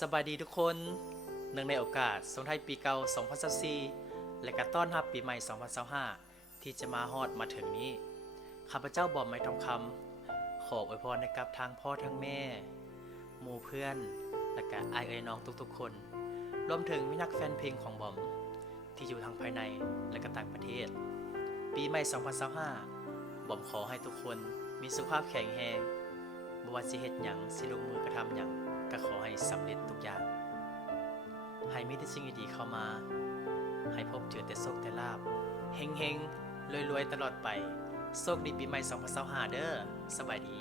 สบายดีทุกคนเนื่องในโอกาสส่งท้ายปีเก่า2024และก็ต้อนรับปีใหม่2025ที่จะมาฮอดมาถึงนี้ข้าพเจ้าบอมไม้ทองคำขออวยพรให้กับทางพ่อทั้งแม่หมู่เพื่อนและก็อ้ายเอ๋ยน้องทุกๆคนรวมถึงมิตรนักแฟนเพลงของบอมที่อยู่ทางภายในและก็ต่างประเทศปีใหม่2025บอมขอให้ทุกคนมีสุขภาพแข็งแรงบ่ว่าสิเฮ็ดหยังสิลงมือกระทำหยังก็ขอให้สำเร็จทุกอย่างให้มีแต่สิ่งดีๆเข้ามาให้พบเจอแต่โชคแต่ลาภเฮงๆรวยๆตลอดไปโชคดีปีใหม่2025เด้อสบายดี